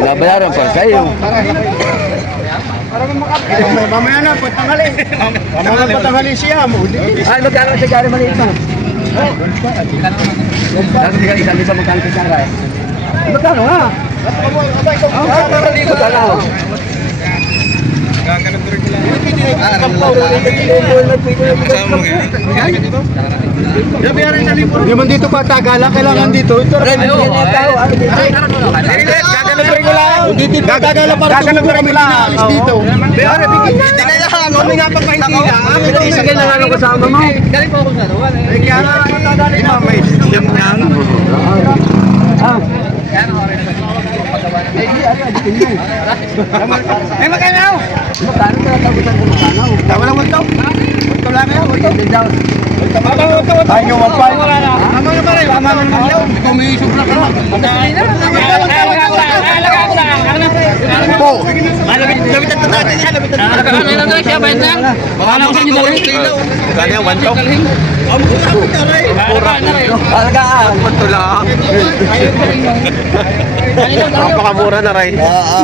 Binabayaran pa sa'yo. Mamaya na, patanghali. Mamaya na patanghali siya mo. Ay, magkano sa gari maliit na? Dapat ikaw isang liba magkano sa gari? Magkano nga? Magkano? Hindi man dito pa Tagala, kailangan dito. Ito rin. Gagala para tumulong kami naalis dito. Hindi na yan. Kami nga pang Maynila. Sige na nga nung kasama mo. Galing po ako sa doon. Kaya na matadali na. May system yan. Ay, magkano? Magkano ka tagutan ko magkano? Tama lang ito. Ito lang yan. Ay, yung mapay. Tama na pare. Tama na naman yun. Kumisip na ka. Po. Labitan ko natin yan. Ano na siya, bayad na? Baka na ako sa inyo dalawang kilo. Kanya, 1 to. Alagaan. Ito lang. Napakamura na rin. Oo.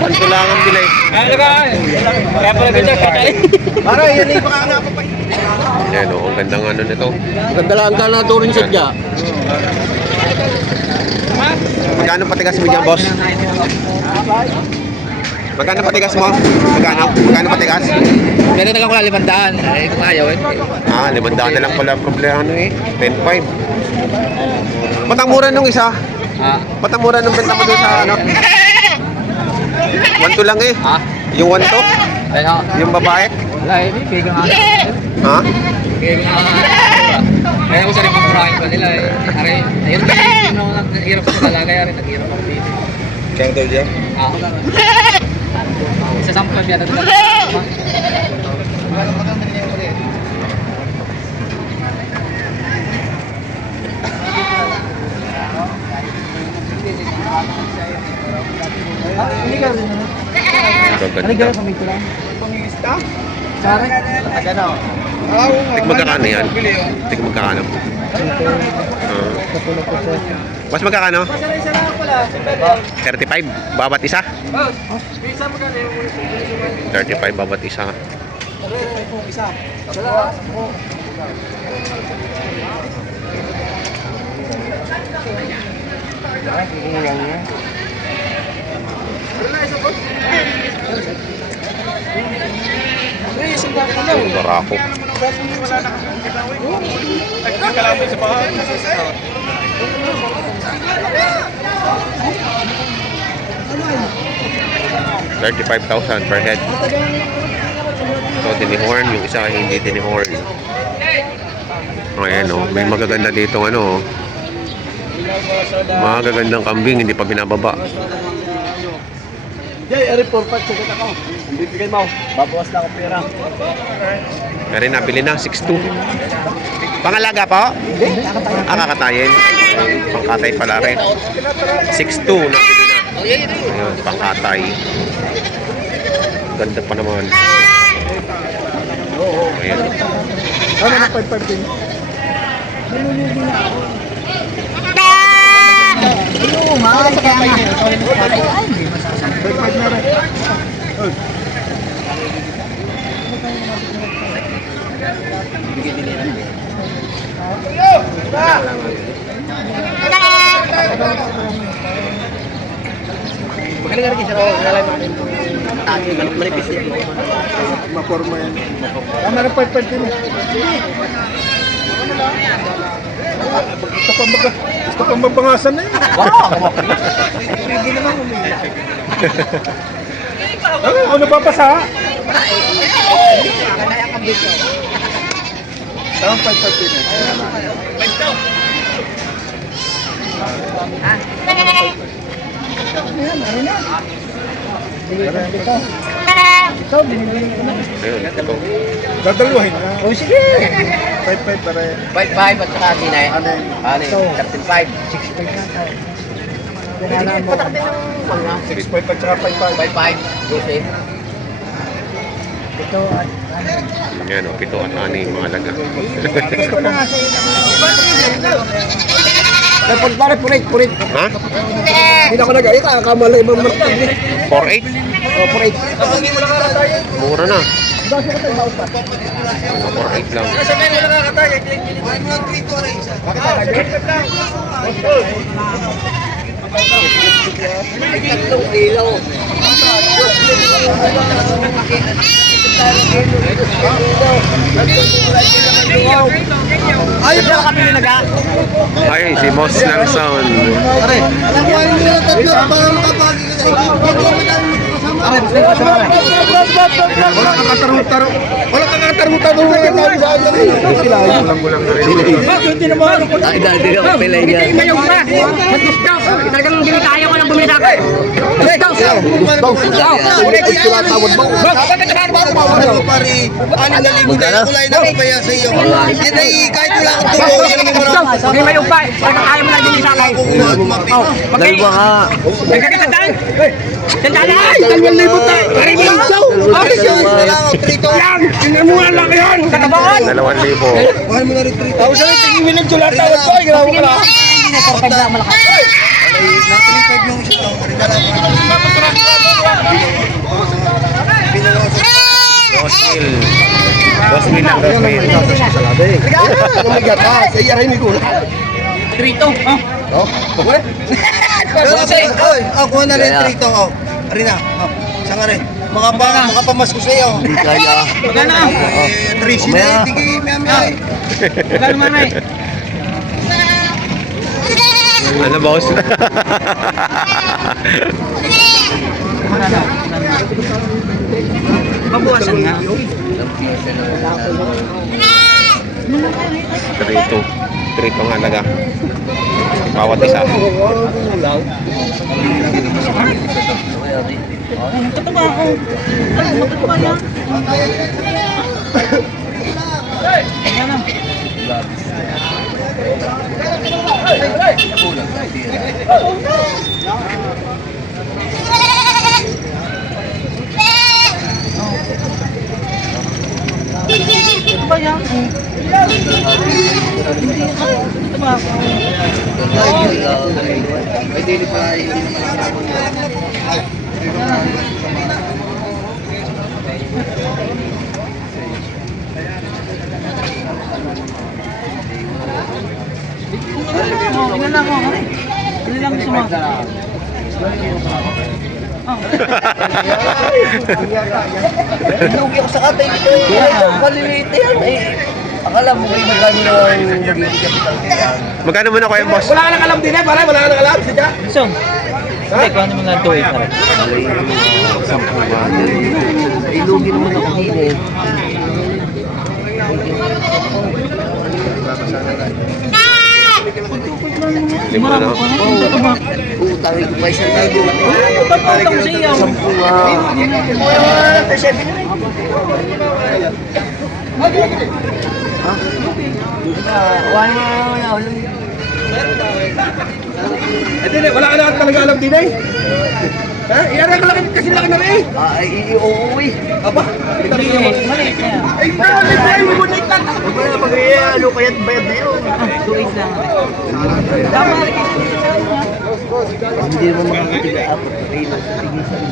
Ito lang ang bilay. Kaya pala ganyan, kakay. Para, yan yung baka pa. Yan o, ang gandang ano nito. Ganda lang ka na turin siya dyan. Magkano patigas mo dyan, boss? Magkano patigas mo? Magkano patigas? Pero tagang ko lang 500. Ay, kung ayaw eh. 500 na lang pala problema ano eh. 10.5. Ba't ang mura nung isa? Ba't ang mura nung benta mo doon sa ano? 1 lang eh. Yung 1 to? Ay, no. Yung babae? Wala eh, bigay nga. Ha? Bigay nga. Kaya ko sa rin pumurahin pa nila eh. Ari, ayun na yun ako naghirap sa talaga. Ari, naghirap ako dito. Kaya daw dyan? Sa sampag yata nila. Ang ganda. Tik magkakano yan? Tik magkakano? Mas magkakano? 35 bawat isa? 35 bawat isa. Barako. 35,000 per head. So, tinihorn. Yung isa hindi tinihorn. Ayan o. May magaganda dito ano. Magagandang kambing. Hindi pa binababa. Jay, report pa. Check ako. Bibigay mo. Babawas na ako pera. Pero nabili na. 6'2". Pangalaga po? Kakatayin. Pangkatay pala rin. 6'2". Nabili na. Ayan, pangkatay. Ganda pa naman. Ayan. Ano na 5-5 din? Magaling nga rin siya. Manipis yan. Maporma yan. Ano na 5-5 din? Gusto pang mabangasan na yun. Hindi naman umiyak. Ano napapasa? Tawang 5-5 din. Ayun, ito. Dadaluhin. Oh, sige. 5-5 para yan. 5-5 at saka sinay. Ano yun? 13-5. 6-5 at saka 5-5. 5-5. 12. Yan o, 7 at 6 yung mga laga. Dapat pare, purit. Ha? Hindi na ako nag-ayos, kakamala ibang marka. 4.8? Oh, purit. Mura na. 4.8 lang. Tatlong ilaw. Ayun na kami naga. Ay, si Boss ng Sound. Pare. Nakuhain mo na tatlo para makapagin ka. Wala kang katarong-tarong. Wala kang katarong-tarong na tayo sa akin. Sila ayun. Kulang na rin. Ay, dahil din ako pala yan. Talagang hindi kaya ko lang bumida ka. Tawad mo. Pare, 6,000 na kulay na kaya sa iyo. Yan ay kahit wala kang tulong, yan ang marami. Hindi may upay. Kaya mo lang din sa akin. Dalawa ka. Nagkakatandaan. Tandaan ay! 2,000 tayo. Pare, minsaw. Yan! Sinamuhan lang yan! Katabaan! 2,000. Mahal mo na rin 3,000. Ako sa tingin mo nagsulat tawad ko. Ginawa ko na. Hindi na perfect na malakas. Nasa 3,500 yung isa lang. Dosil. 2,000 lang, 2,000. Ano may gata? Sa iya rin may gula. Trito. Oh, okay. Oy, ako na rin 3,000. Oh, Arina. Oh, isa nga rin. Makapamasko sa iyo. Hindi kaya. Magana. 3 sila, hindi miyamiyay. Magana man ay. Ano, boss? Mabuwasan nga. 3 ang halaga. Bawat isa. Kataba ako. Kataba yan. Magana. Kataba yan. Kataba ako. Ilan lang ako, kare? Ilan lang gusto mo? Inugi ako sa katay dito. Kalilite yan. Akala mo may magano lang magiging kapital yan. Magkano muna ko yung boss? Wala ka nang alam din eh. Pare, wala ka nang alam. Sige. So, hindi ko ano mga tuwid na rin. Ilugi naman ako din eh. Lima na. Utangin ko pa isang tayo. Utang sa iyo. 10. Wala ka na talaga alam din eh. Ha? Iyan ka lang kasi lang na rin. Ay, uuwi. Aba. Maliit na yan. Ay, mali pa yung bunik lang. Wala pag-ialo kaya't bayad na yun. 2.8 lang. Tama rin kasi. Hindi mo makakatiga-apat na kilo sa tigisan.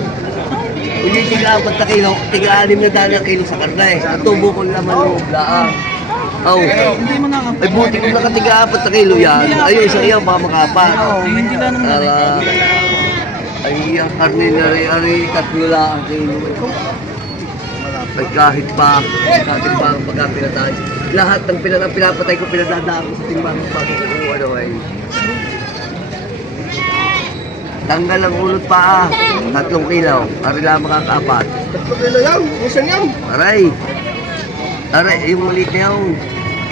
Kung yung tiga-apat na kilo, tiga-6 na dali ang kilo sa karna eh. Ang tubo ko naman loob laang. Oh. Hindi mo nakapag. Ay buti kung nakatiga-apat na kilo yan. Ayun, sa iyan baka makapat. Hindi lang naman. Ay, ang karne na rin, 3 lang ang kilo. Ay kahit pa ang pagkapinatay. Lahat ng pinapatay ko, pinadadaan ko sa timbang bago ko ano ay. Tanggal ang ulot pa 3 kilo. Ari lang makakaapat. 3 kilo yan? Isan yan? Aray, yung maliit na yun.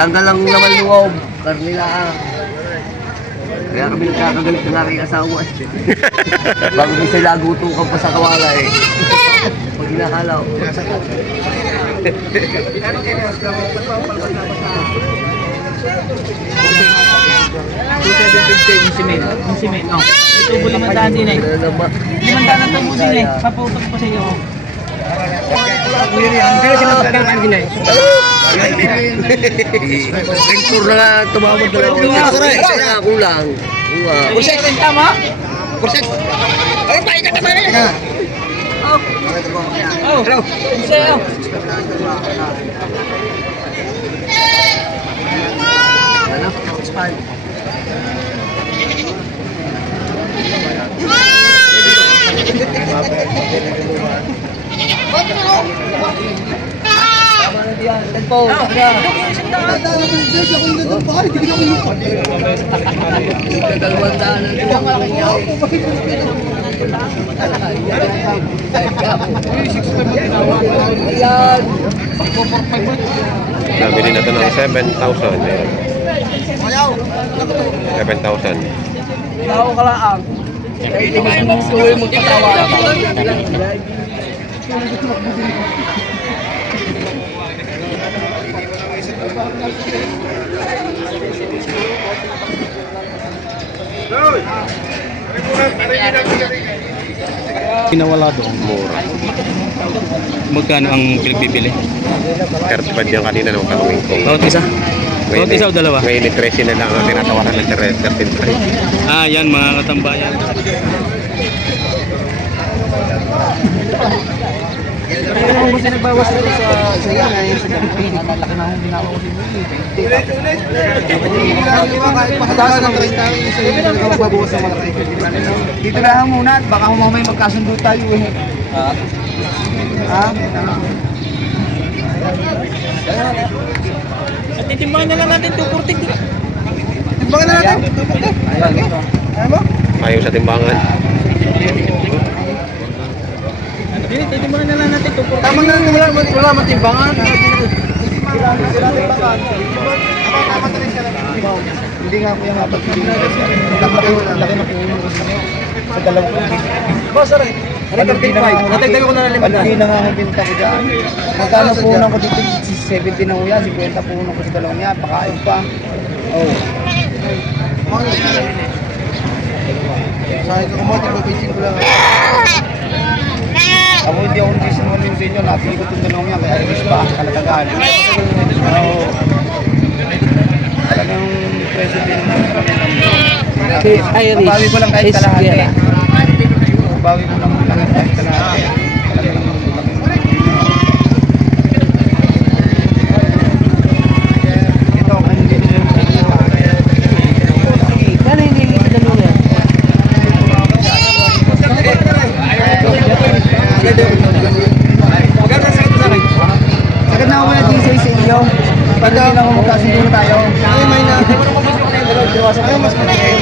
Tanggal ang naman loob. Karne lang. Kaya kami nagkakagalit na nga rin asawa eh. Bago may sila gutukan pa sa kawala eh. Pag hinahalaw. Yung cement, no. Itubo 500 din eh. 500 ang tubo din eh. Paputok pa sa iyo. Venture na nga tumawag na lang. Kaya ako lang. Kurset, tama? Kurset. Ay, tayo ka naman eh. Hello. Nabili na ito ng 7,000. 7,000. Ako ka lang. Suwi mo katawa. Pinawala doon. Mura. Magkano ang pinagbibili? 35 yan kanina nung tanongin ko. Bawat isa? Bawat isa o dalawa? Ngayon, 13 na lang ang tinatawaran ng 13. Ah, yan mga katambayan. Kung kasi nagbawas ito sa yan, ay sa Philippines, malaki na akong binawa ko Pakatasan ng 30 sa iyo na magbabawas ng malaki. dito na lang muna at baka humamay magkasundo tayo eh. Ha? At titimbangan na lang natin 240. Timbangan na natin. Ayaw mo? Ayaw sa timbangan. Titimbangan na lang natin 240. Tama na natin, wala matimbangan. Hindi nga po yung apat. Laki na po yung sa dalawa ko. Boss, aray. Natagdag ko na lang limang. Hindi na nga ang binta ko dyan. Magkano po unang ko dito? 70 na ho yan. 50 po unang ko sa dalawa niya. Pakain pa. Oo. Sabi ko kumote, papisin ko lang. Ako hindi ako nagsisin mo yung sa inyo. Napili ko itong dalawang niya. Kaya ayos pa. Kalatagaan. Oo. Talagang presyo din naman. Bawi ko lang kahit kalahati. Bawi ko lang kahit kalahati. Ito, hindi nyo Kano hindi mo ito dalawa yan? Sagad na ako na GC sa inyo. Para hindi lang magkasundo tayo. Ay, may na. Ayaw, mas malaki.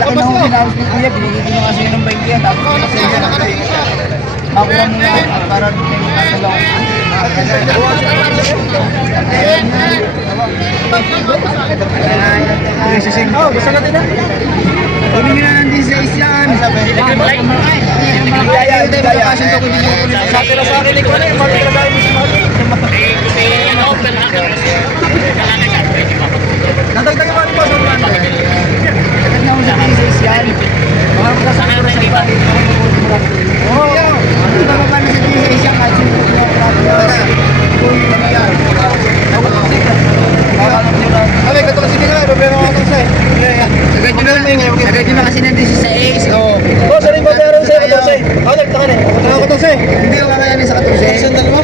Laki na akong binawas ni Kuya. Binigay ko na kasi ng 20 yan. Tapos kasi yan natin. Ako lang muna at para may magkasalaw. Oh, gusto natin na. Pamingin na ng D6 yan. Ligaya. Sabi na sa akin, ikaw na yung mga sa akin. Nadagdagan mo po sa ulan. Sagad na ako sa D6 yan. Mga magkasama na sa iba. Oo, yun. Hindi ba na sa D6 yan kahit sinunod mo Ay, kato kasi nga, problema ko ito sa'yo. Sagad nyo na kasi nandun sa Ace. Oo. Boss, ano yung babayaran sa'yo, 14? Ako, nagtaka na. Ako, 14. Hindi ko kakayanin sa 14. Saan dalawa?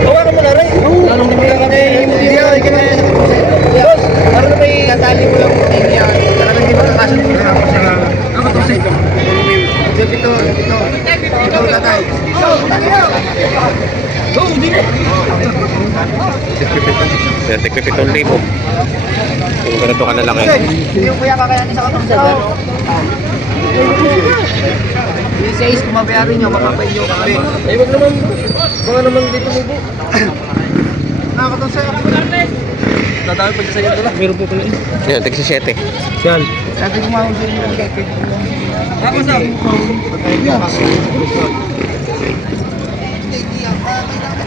Bawa ka mo na rin. Lalong hindi ka na hindi ka na kaya sa 14. Boss, ano na may Tatali mo lang puting yan. Talagang di ba kakasundo na ako sa... Ang 14. Ito, tatay. Kaya 7,000. Kung ganito ka nalang Hindi ko kuya kakayanin sa 14. Yung 6, kung mabayarin nyo, makapay nyo kami. Eh, wag naman. Baka naman dito mo po. Nakakatang sa'yo. Dadami pa sa'yo ito lang. Meron po pala. Yan, tig 7. Yan. Sabi ko mga usin yung kekit. Ako sa.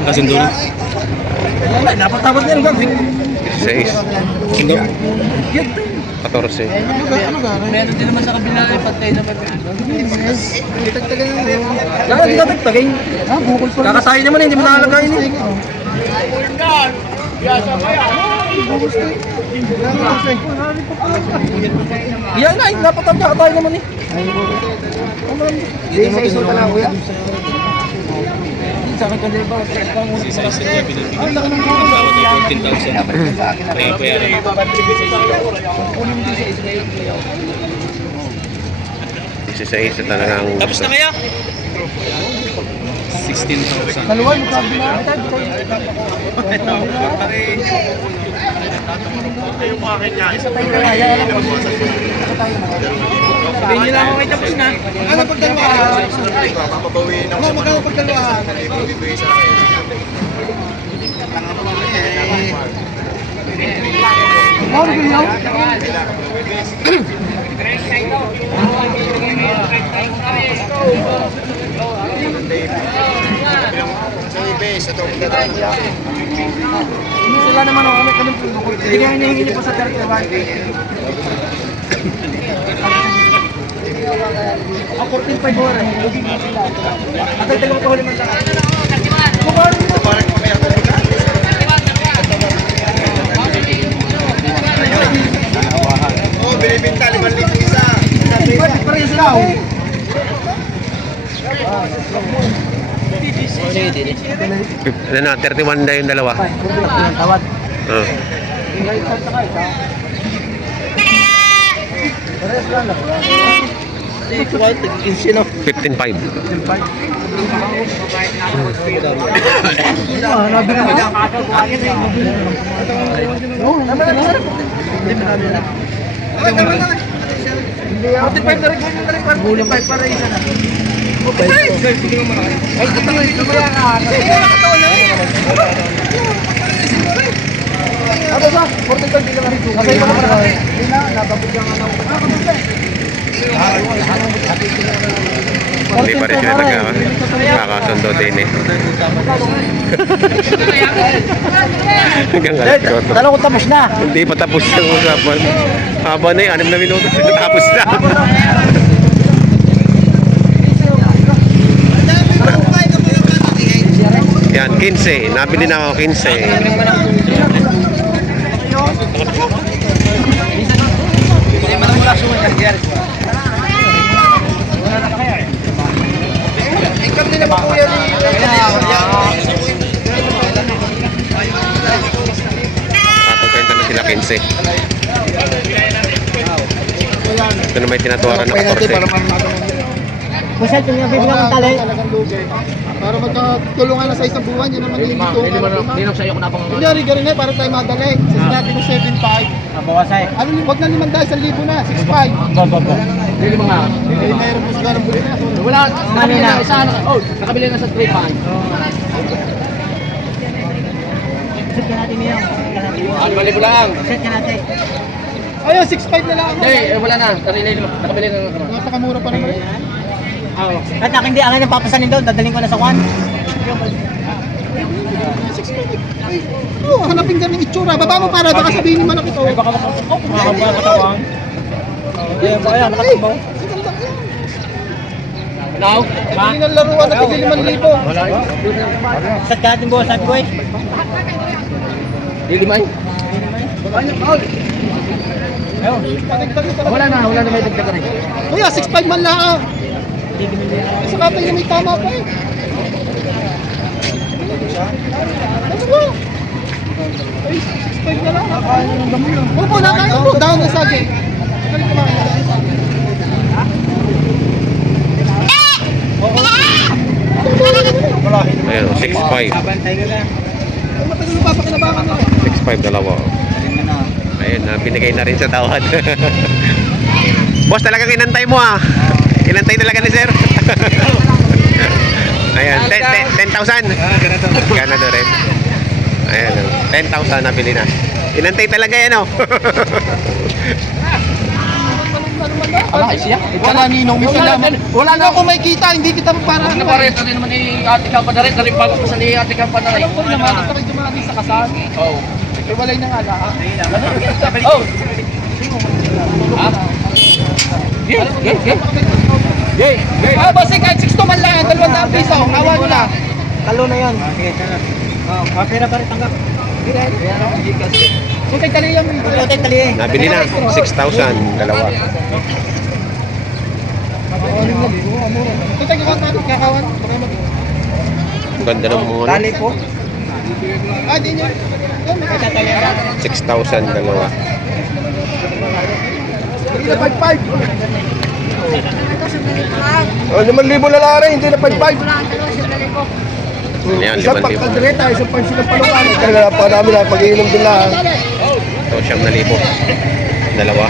Kasundo na. Dapat niyan, Bob. 6. Sundo. 14. Meron din naman sa kabila eh, patay naman. Tagtagan na yun. Saka hindi tatagtagin. Bukol pa rin. Kakasayin naman, hindi mo nakalagay eh. Yan na, dapat ang kakatayin naman eh. Hindi, isa-iso ka lang, kuya. Sa akin ko din ba? Isa-isa niya binibigay. Bawat ay 14,000. Kaya kuya rin. Isa-isa talagang... Tapos na kaya? 16,000. Dalawa, magkabila. Sabihin nyo lang ako may tapos na. Ano pagdalawa? Ano magkano pagdalawa? Ano ganyan? Sila naman ako, kami hindi kaya hinihingi pa sa territory. Ako 14.5 oras. At ay dalawang pahuli man lang. Oo, binibinta, 5,000 isa. Pareho sila ako. Ano na, 31 na yung dalawa. Tawad. Oh. Sino? 15.5. Nabi naman. Oo, nabi naman. Hindi mo nabi lang. 45 na rin, ganyan na rin. 45 para isa na. Ay, ito na rin. Sige, nakataon na rin. Ano ba? 45 din lang rin. Kasay mo na para kasi. Hindi na, nababot yung ano. Hindi pa rin sila nakakasundo din eh. Hanggang alas 4. Dalaw ko tapos na. Hindi pa tapos yung usapan. Haba na eh, 6 na minuto. Tapos na. Yan, 15. Nabili na ako 15. Hindi man ang mula sumunod yan, Jerry. Income din naman kuya ni... Kapagkwenta na sila 15. Ito na may tinatawaran na 14. Kusel, tingnan bibigyan ng talay. Talagang lugay. Para magkatulungan na sa isang buwan, yun naman yung ito. Hindi naman sa'yo ko na pang... Kunyari, ganun eh, para tayo madali. Sa natin yung 7.5. Nabawasay. Ano, wag na 5,000, 1,000 na, 6.5. Hindi mga... Hindi, mayroon po sila ng bulit na. Wala, nakabili na. Isa na. Oh, nakabili na sa 3 pounds. Set ka natin niya. Ano balik lang? Set ka natin. Ayun, 6.5 na lang ako. Hindi, wala na. Nakabili na. Napakamura pa naman. At hindi ang papasanin doon, dadaling ko na sa 1. 6.5. Ay, oh, hanapin ka ng itsura. Baba mo para baka sabihin ni Manok ito. Baka katawan. Ayan, nakatambaw. Now? Hindi ng laruan na tigil 5,000. Set ka natin buwas, sabi ko eh. Lilimay? Wala na may dagdag rin. Kuya, 6.5 man lang. Sa katay na may tama pa eh. Ano ba? Ay, 6.5 na lang. Opo, nakain po. Dahon na saging. Balik ko lang. Ayan, 6.5. Babantay ka na. Ay, matagal na papakinabangan na. 6.5 dalawa. Ayun, binigay na rin sa tawad. Boss, talagang inantay mo ah. Inantay talaga ni sir. Ayan, 10,000. Ganado rin. Ayan, 10,000 nabili na. Inantay talaga yan oh. Wala ninong, minsan naman. Wala na ako may kita, hindi kita para Ano pa rin? Ano naman ni Ate Kampa na rin? Daling bago pa sa ni Ate Kampa na rin. Alam ko naman, ito rin dumani sa kasal. Oo. Eh, walay na nga lahat. Oh! Ha? Yay! Ah, bossing, kahit 6 to man lang, 200 piso. Kawan mo na. Talo na yan. Pera pa rin tanggap. Sutay tali yan. Tutay tali eh. Nabili na. 6,000. Dalawa. Sutay kakawan. Baka mag... Ang ganda ng mga Tali po. Ah, di nyo. 6,000 dalawa. Hindi na 5-5. Oh, 5,000 na lang rin, hindi na 5-5. Ayan, Isang 5,000. pagkadreta, isang pansin ng palukan. Talaga pa namin na pag-iinom din lang. Ito, 9,000. Dalawa.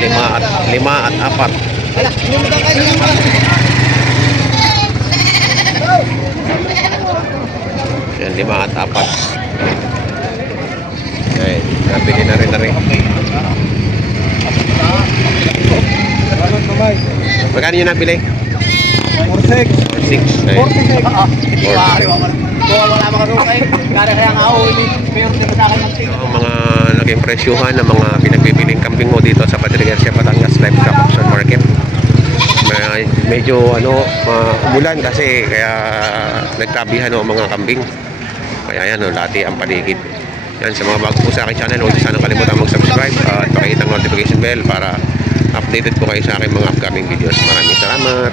5 at 4. Yan, 5 at 4. Okay, nabili na rin. Magkano yung nabili? 46. 6. 46. Wala mga rukay. Kaya kaya nga ako, pero tingin sa akin ng tingin. Ang mga naging presyuhan ng mga pinagbibiling kambing mo dito sa Padre Garcia, Batangas Live Shop Auction Market. Medyo umulan kasi kaya nagtabihan ang mga kambing. Kaya yan, lati ang paligid. Yan, sa mga bago po sa aking channel, huwag sana kalimutan mag-subscribe at pakita ang notification bell para updated po kayo sa aking mga upcoming videos. Maraming salamat.